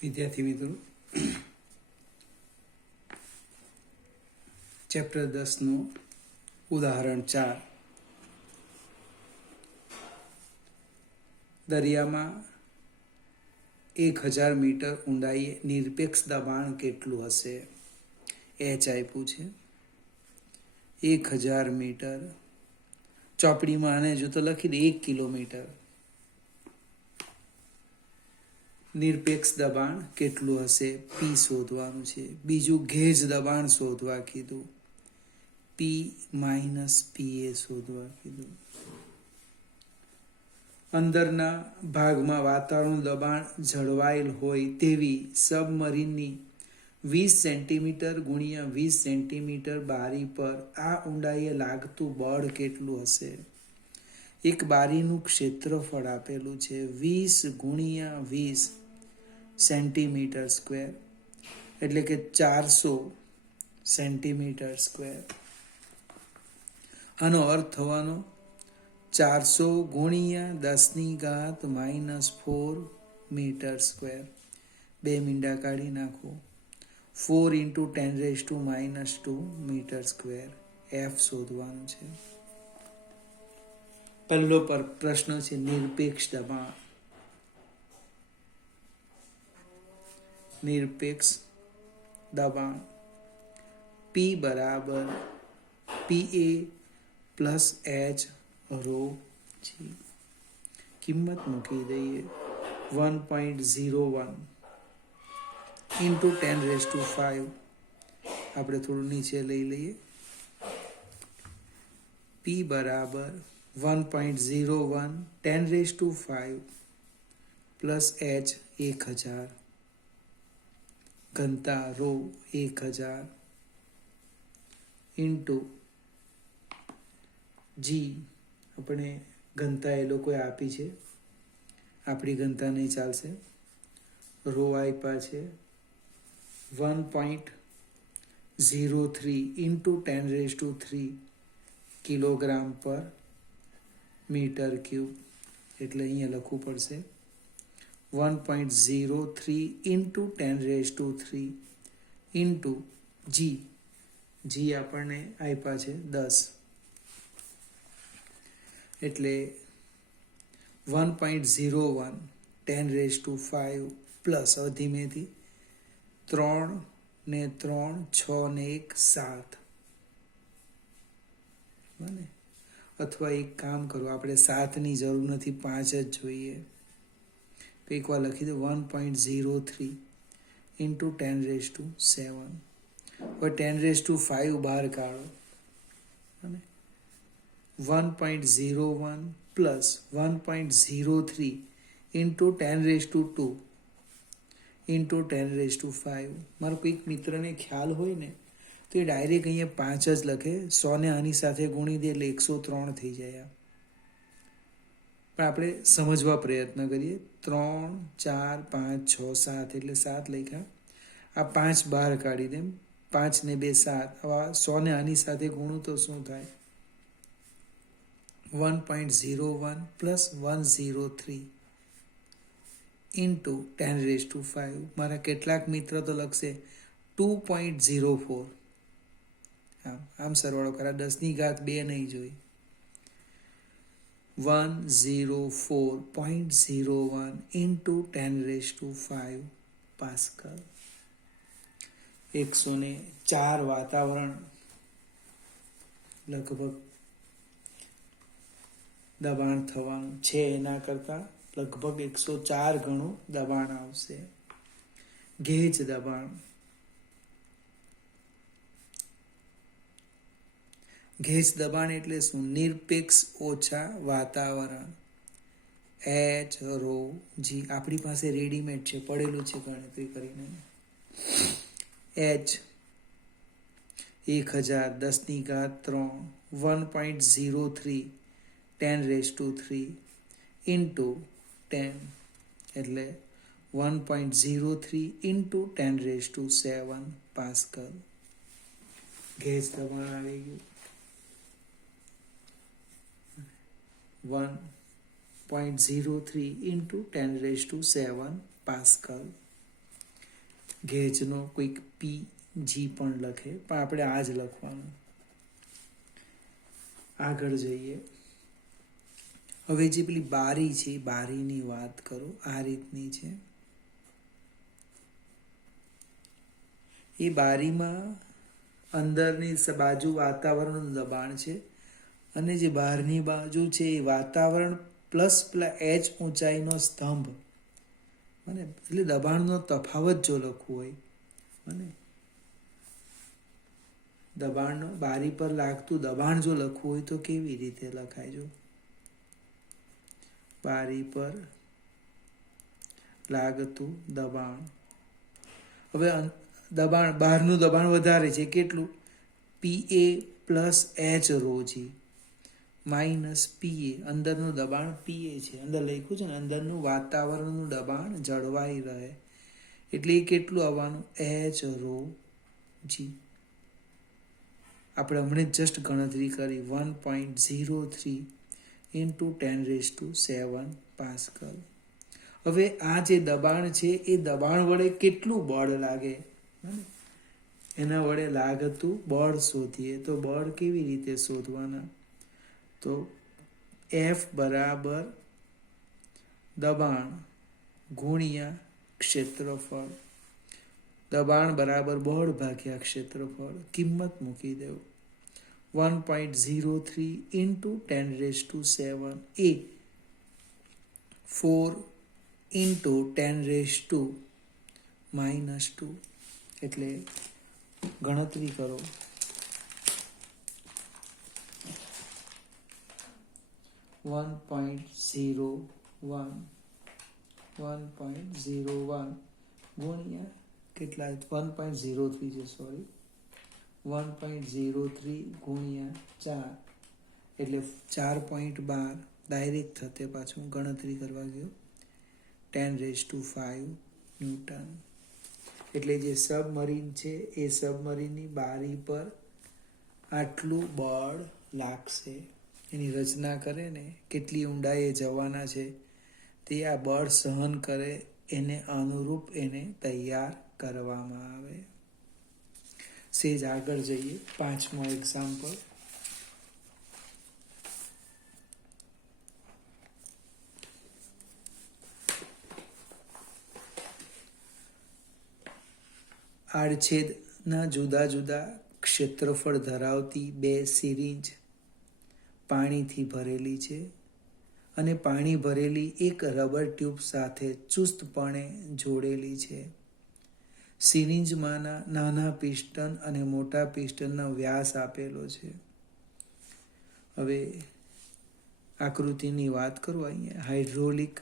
વિદ્યાર્થી મિત્રો, ચેપ્ટર 10નું ઉદાહરણ 4. દરિયામાં 1000 મીટર ઊંડાઈએ નિરપેક્ષ દબાણ કેટલું હશે? એચ આપ્યું છે. 1000 મીટર, ચોપડીમાં આને જો તો લખી દે 1 કિલોમીટર. નિરપેક્ષ દબાણ કેટલું હશે? પી શોધવાનું છે. બીજું ગેજ દબાણ શોધવા કીધું, પી માઇનસ પીએ શોધવા કીધું. અંદરના ભાગમાં વાતાવરણનું દબાણ જળવાયેલ હોય તેવી સબમરીનની 20 સેન્ટીમીટર ગુણ્યા 20 સેન્ટીમીટર બારી પર આ ઊંડાઈએ લાગતું બળ કેટલું હશે? એક બારીનું ક્ષેત્રફળ આપેલું છે 20 ગુણ્યા 20 સેન્ટીમીટર સ્ક્વેર, એટલે કે 400 સેન્ટીમીટર સ્ક્વેર. આનો અર્થ થવાનો 400 ગુણ્યા 10⁻⁻4 મીટર સ્ક્વેર. 2 મીંડા કાઢી નાખો. 4 × 10⁻²મીટર સ્ક્વેર. એફ શોધવાનું છે. પહેલો પ્રશ્ન છે નિરપેક્ષ દબાણ. નિરપેક્ષ દબાણ P બરાબર PA પ્લસ H રો જી. કિંમત મૂકી દઈએ 1.01 × 10⁵. આપણે થોડું નીચે લઈ લઈએ. P બરાબર 1.01 10⁵ પ્લસ H 1000, ઘનતા રો 1000 ઇન્ટુ જી. આપણે ઘનતા એ લોકોએ આપી છે, આપણી ઘનતા નહીં ચાલશે. રો આપ્યા છે 1.03 × 10⁵ કિલોગ્રામ પર મીટર ક્યુબ. એટલે અહીંયા લખવું પડશે 1.03 × 10⁵ ઇન્ટુ જી. જી આપણને આપ્યા છે 10, એટલે 1.01 10⁵ પ્લસ, હવે ધીમેથી 3 ને 3 6 ને 1 7. બને? અથવા એક કામ કરો, આપણે 7ની જરૂર નથી, 5 જ જોઈએ. તો એકવાર લખી દો 1.03 × 10⁵. હવે 10⁵ બહાર કાઢો. 1.01 પ્લસ 1.03 × 10⁵ મારો કોઈક મિત્રને ખ્યાલ હોય ને તો એ ડાયરેક્ટ અહીંયા 5 જ લખે. 100 ને આની સાથે ગુણી દે એટલે 103 થઈ જાય. પણ આપણે સમજવા પ્રયત્ન કરીએ. 3 4 5 6 7 એટલે 7 લખ્યા. આ 5 બહાર કાઢી દે. 5 ને 2 7. હવે 100 ને આની સાથે ગુણું તો શું થાય? 1.01 પ્લસ 103 ઇન્ટુ 10⁵. મારા કેટલાક મિત્ર તો લખશે 2.04. આમ સરવાળો કરા, 10⁻2 નહીં જોઈ. 104.01 × 10⁵ પાસ્કલ. 104 વાતાવરણ લગભગ દબાણ થવાનું છે, એના કરતાં લગભગ 104 ગણું દબાણ આવશે. ગેજ દબાણ. ગેજ દબાણ એટલે શું? નિરપેક્ષ ઓછા વાતાવરણ. એચ રો જી. આપણી પાસે રેડીમેડ છે, પડેલું છે ગણતરી કરીને. એચ 1000 10⁻3 1.03 10⁵ ઇન્ટુ 10, એટલે 1.03 × 10⁵ પાસ્કલ. ગેજ દબાણ આવી ગયું 1.03 × 10⁵ પાસ્કલ. ગેજનો કોઈક PG પણ લખે, પણ આપણે આ જ લખવાનું. આગળ જઈએ. હવે જે પેલી બારી છે, બારીની વાત કરું. આ રીતની છે. એ બારીમાં અંદરની બાજુ વાતાવરણનું દબાણ છે, અને જે બહારની બાજુ છે એ વાતાવરણ પ્લસ પેલા H ઊંચાઈનો સ્તંભ. અને એટલે દબાણનો તફાવત જો લખવું હોય, અને દબાણનો બારી પર લાગતું દબાણ જો લખવું હોય તો કેવી રીતે લખાય? જો બારી પર લાગતું દબાણ. હવે દબાણ, બહારનું દબાણ વધારે છે, કેટલું? PA plus H ρg minus PA. અંદરનું દબાણ PA છે, અંદર લખ્યું છે ને, અંદરનું વાતાવરણનું દબાણ જળવાઈ રહે, એટલે એ કેટલું આવવાનું? H ρg. આપણે હમણાં જસ્ટ ગણતરી કરી, 1.03 × 10⁷ પાસ્કલ. હવે આ જે દબાણ છે એ દબાણ વડે કેટલું બળ લાગે, એના વડે લાગતું બળ શોધીએ. તો બળ કેવી રીતે શોધવાના? તો F બરાબર દબાણ ગુણ્યા ક્ષેત્રફળ. દબાણ બરાબર બળ ભાગ્યા ક્ષેત્રફળ. કિંમત મૂકી દેવું. 1.03 × 10⁷ એ 4 × 10⁻². એટલે ગણતરી કરો. 1.01 ગુણ્યા કેટલા? 1.03 છે, સોરી, 1.03 ગુણ્યા 4 એટલે 4.12. ડાયરેક્ટ થતે પાછું ગણતરી કરવા ગયો. 10⁵ ન્યૂટન. એટલે જે સબમરીન છે એ સબમરીનની બારી પર આટલું બળ લાગશે. એની રચના કરે ને, કેટલી ઊંડાઈએ જવાના છે તે આ બળ સહન કરે એને અનુરૂપ એને તૈયાર કરવામાં આવે. સેજ આગળ જઈએ. 5મો એક્ઝામ્પલ. આડછેદના જુદા જુદા ક્ષેત્રફળ ધરાવતી બે સિરીંજ પાણીથી ભરેલી છે, અને પાણી ભરેલી એક રબર ટ્યુબ સાથે ચુસ્તપણે જોડેલી છે. સિરીંજમાંના નાના પિસ્ટન અને મોટા પિસ્ટનનો વ્યાસ આપેલો છે. હવે આકૃતિની વાત કરું. અહીંયા હાઇડ્રોલિક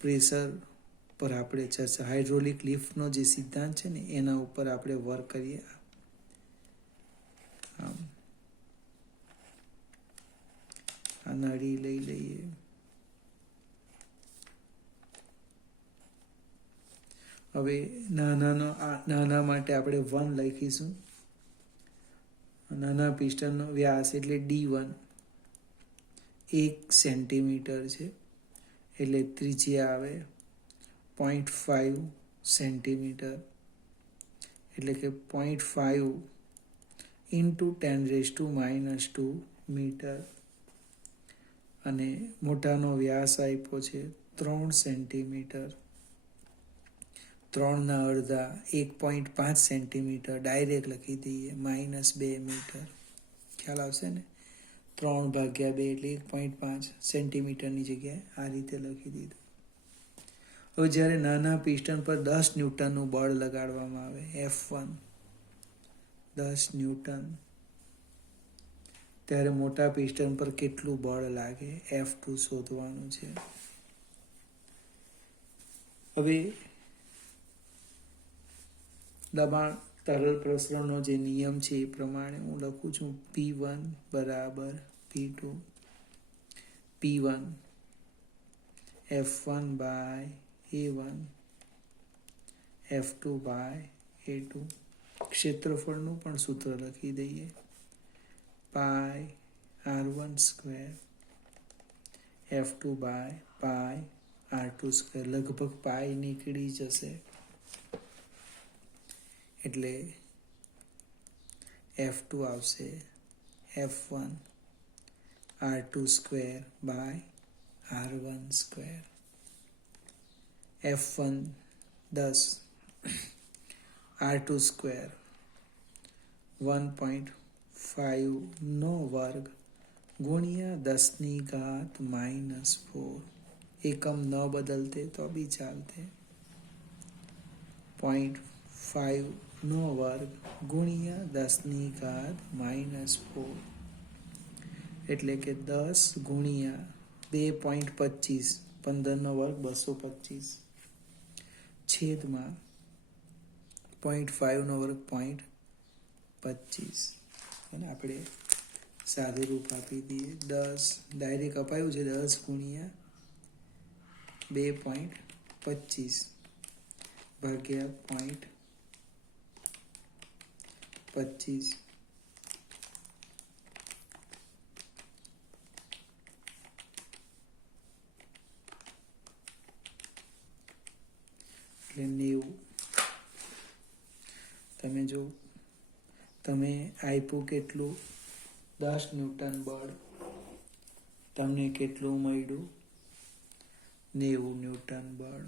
પ્રેશર પર આપણે ચર્ચા, હાઇડ્રોલિક લિફ્ટનો જે સિદ્ધાંત છે ને એના ઉપર આપણે વર્ક કરીએ. આમ આ નળી લઈ લઈએ. હવે નાના માટે આપણે 1 લખીશું. નાના પિસ્ટનનો વ્યાસ એટલે D1 1 સેન્ટીમીટર છે, એટલે ત્રિજ્યા આવે 0.5 સેન્ટીમીટર, એટલે કે 0.5 × 10⁻² મીટર. અને મોટાનો વ્યાસ આપ્યો છે 3 સેન્ટીમીટર. 3/2 1.5 સેન્ટીમીટર. ડાયરેક્ટ લખી દઈએ, -2 મીટર. ખ્યાલ આવશે ને? 3/2 એટલે 1.5 સેન્ટીમીટરની જગ્યાએ આ રીતે લખી દીધું. હવે જ્યારે નાના પિસ્ટન પર 10 ન્યૂટનનું બળ લગાડવામાં આવે, F1 10 ન્યૂટન, ત્યારે મોટા પિસ્ટન પર કેટલું બળ લાગે F2 શોધવાનું છે. હવે દબાણ તરલ પ્રસરણનો જે નિયમ છે એ પ્રમાણે હું લખું છું. P1 બરાબર P2. P1 F1/A1 F2/A2. ક્ષેત્રફળનું પણ સૂત્ર લખી દઈએ. πr1² F2/πr2². લગભગ પાઈ નીકળી જશે. એટલે F2 આવશે F1 R2 square by R1 square. F1 10 R2 square 1.5 નો વર્ગ ગુણ્યા 10 ની ઘાત -4. એકમ ન બદલતે તો બી ચાલતે. 0.5 નો વર્ગ ગુણ્યા 10 ની ઘાત -4 એટલે કે 10 ગુણ્યા 2.25 15 નો વર્ગ 225 છેદમાં 0.5 નો વર્ગ 0.25 અને આપણે સાદું રૂપ આપી દઈએ. 10 ડાયરેક્ટ અપાયું છે 10 ગુણ્યા 2.25 ભાગ્યા 0.25 એટલે 90. તમે જો તમે આપ્યું કેટલું 10 ન્યૂટન બળ, તમને કેટલું મળ્યું 90 ન્યૂટન બળ.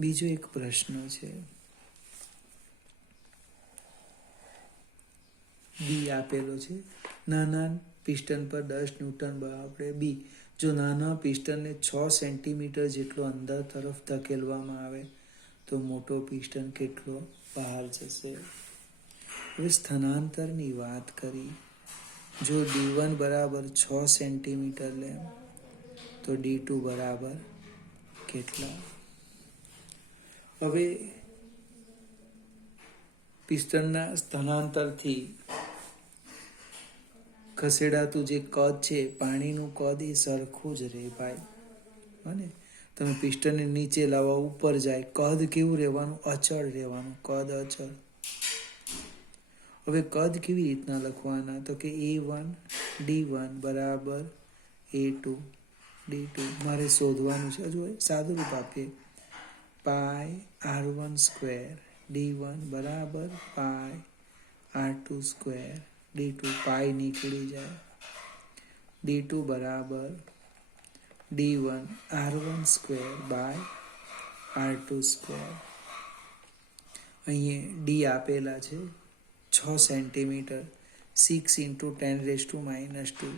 બીજો એક પ્રશ્ન છે, બી આપેલો છે નાના પિસ્ટન પર 10 ન્યૂટન બળ. આપણે બી જો નાના પિસ્ટનને 6 સેન્ટીમીટર જેટલો અંદર તરફ ધકેલવામાં આવે તો મોટો પિસ્ટન કેટલો બહાર જશે. હવે સ્થાનાંતરની વાત કરી. જો D1 બરાબર 6 સેન્ટીમીટર લે તો D2 બરાબર કેટલા? હવે પિસ્ટનના સ્થાનાંતરથી ખસેડાતું જે કદ છે, પાણીનું કદ એ સરખું જ રહે ભાઈ. અને તમે પિસ્ટનને નીચે લાવવા ઉપર જાય, કદ કેવું રહેવાનું? અચળ રહેવાનું, કદ અચળ. હવે કદ કેવી રીતના લખવાના? તો કે A1 D1 બરાબર A2 D2 મારે શોધવાનું છે. હજુ સાદું રૂપ આપીએ, પાય R1 સ્ક્વેર D1 બરાબર પાય R2 સ્ક્વેર D2. પાય નીકળી જાય. D2 બરાબર D1 R1 square by R2 square. અહીંયા D આપેલા છે 6 સેન્ટીમીટર, 6 × 10⁻².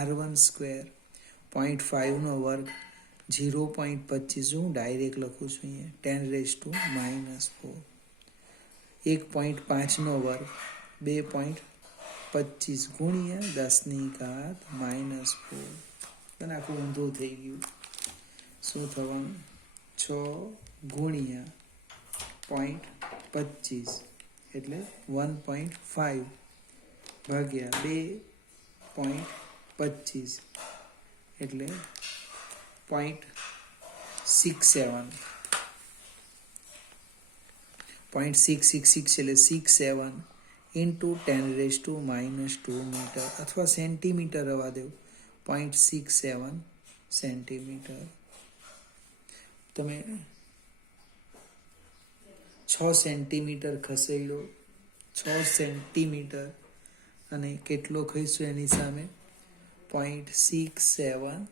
R1 સ્ક્વેર 0.5 નો વર્ગ 0.25. હું ડાયરેક્ટ લખું છું અહીંયા 10⁻⁴. 1.5 નો વર્ગ 2.25 ગુણ્યા 10 ની ઘાત -4. અને આખું ઊંધું થઈ ગયું. શું થવાનું? 6 ગુણ્યા 0.25 એટલે 1.5 ભાગ્યા 2.25 એટલે 0.67. 0.666 એટલે 67 × 10⁻² મીટર અથવા સેન્ટીમીટર રવા દેવું. 0.67 સેન્ટીમીટર. તમે 6 સેન્ટીમીટર ખસેડો, 6 સેન્ટીમીટર અને કેટલો ખસેડો એની સામે 0.67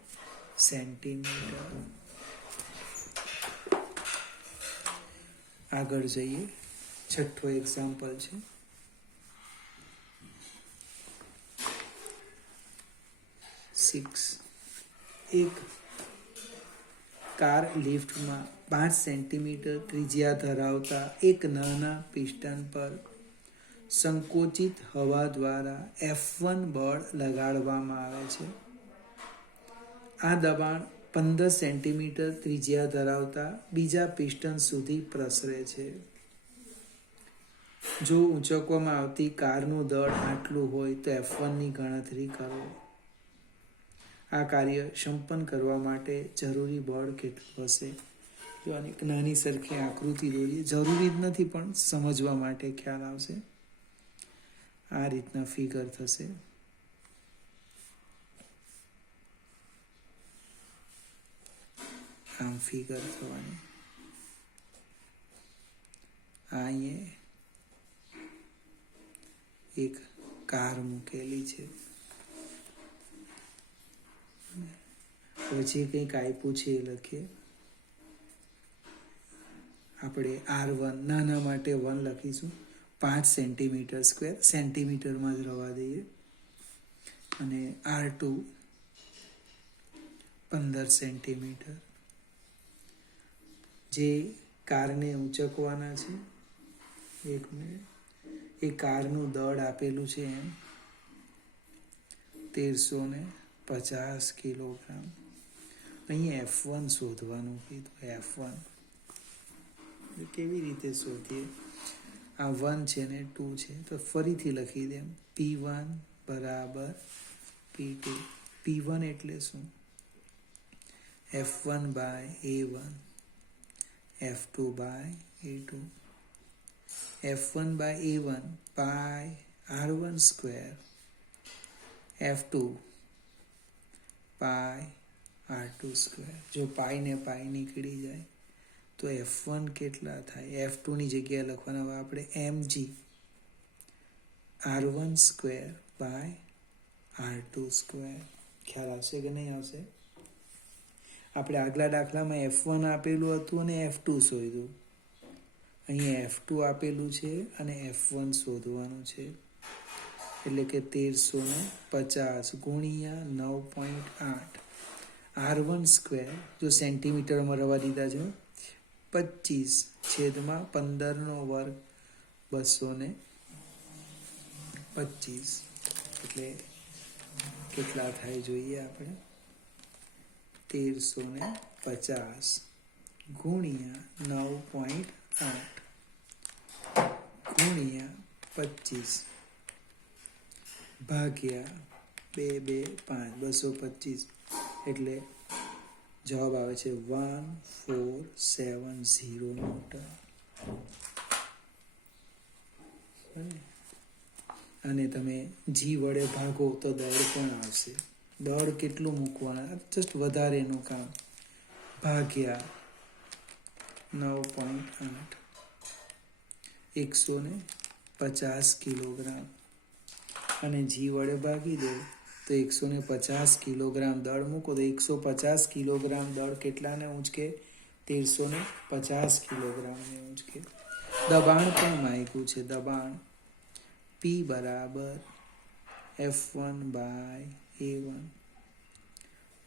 સેન્ટીમીટર. આગળ જઈએ. છઠ્ઠો એક્ઝામ્પલ છે. એક કાર લિફ્ટમાં 5 સેન્ટીમીટર ત્રિજ્યા ધરાવતા એક નાના પિસ્ટન પર સંકોચિત હવા દ્વારા F1 બળ લગાડવામાં આવે છે. આ દબાણ 15 સેન્ટીમીટર ત્રિજ્યા ધરાવતા બીજા પિસ્ટન સુધી પ્રસરે છે. જો ઊંચકવામાં આવતી કારનું દળ આટલું હોય તો F1 ની ગણતરી કરો. આ કાર્ય સંપન્ન કરવા માટે જરૂરી બળ કેટલું હશે? જો આની નાની સરખી આકૃતિ દોરીએ, જરૂરી જ નથી પણ સમજવા માટે ખ્યાલ આવશે. આ રીતના ફિગર થશે. આમ ફિગર થવાની. અહીંયા એક કાર મૂકેલી છે. પછી કંઈક આપ્યું છે એ લખીએ. આપણે R1 નાના માટે 1 લખીશું. 5 સેન્ટીમીટર સ્ક્વેર, સેન્ટીમીટરમાં જ રવા દઈએ. અને R2 15 સેન્ટીમીટર. જે કારને ઊંચકવાના છે, 1 મિનિટ, એ કારનું દળ આપેલું છે એમ 1350 કિલોગ્રામ. અહીંયા F1 શોધવાનું કીધું. F1 કેવી રીતે શોધીએ? આ 1 છે ને 2 છે, તો ફરીથી લખી દે. P1 બરાબર P2. P1 એટલે શું? F1 by A1, F2 by A2. F1 by A1 pi R1 square, F2 pi R2 square. જો પાઈ ને પાઈ નીકળી જાય તો F1 કેટલા થાય? F2 ની જગ્યાએ લખવાના આપણે mg R1 square by R2 square. ખ્યાલ આવશે કે નહીં આવશે? આપણે આગલા દાખલામાં F1 આપેલું હતું અને F2 શોધ્યું. અહીંયા F2 આપેલું છે અને F1 શોધવાનું છે. એટલે કે 1350 ગુણ્યા 9.8. R1 સ્ક્વેર જો સેન્ટીમીટરમાં રવા દીધા છે 25/15 225. એટલે કેટલા થાય જોઈએ આપણે? 1350 ગુણ્યા 9.8 ગુણ્યા 25 ભાગ્યા 225. એટલે જવાબ આવે છે 1470 ન્યૂટન. અને તમે જી વડે ભાગો તો દળ પણ આવશે. દળ કેટલું મૂકવાના? જસ્ટ વધારેનું કામ. ભાગ્યા 9.8 150 કિલોગ્રામ. અને જી વડે ભાગી દો તો 150 કિલોગ્રામ દળ મૂકો તો 150 કિલોગ્રામ દળ કેટલાને ઊંચકે? 1350 કિલોગ્રામને ઊંચકે. દબાણ પણ માગ્યું છે. દબાણ P બરાબર F1 by A1,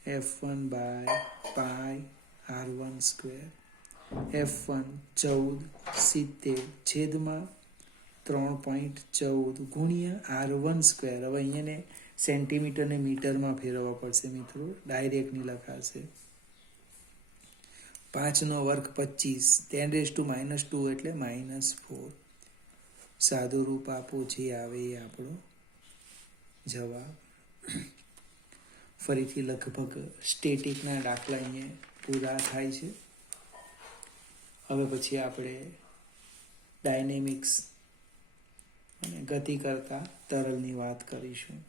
F1 by pi R1 square. F1 1470/3.14 ગુણ્યા R1 સ્ક્વેર. હવે અહીંયાને સેન્ટીમીટરને મીટરમાં ફેરવવા પડશે મિત્રો, ડાયરેક્ટ નહીં લખાશે. 5 નો વર્ગ 25, 10⁻² એટલે -4. સાદું રૂપ આપો, જે આવે એ આપણો જવાબ. ફરીથી લગભગ સ્ટેટિકના દાખલા અહીંયા પૂરા થાય છે. હવે પછી આપણે ડાયનેમિક્સ અને ગતિ કરતા તરલની વાત કરીશું.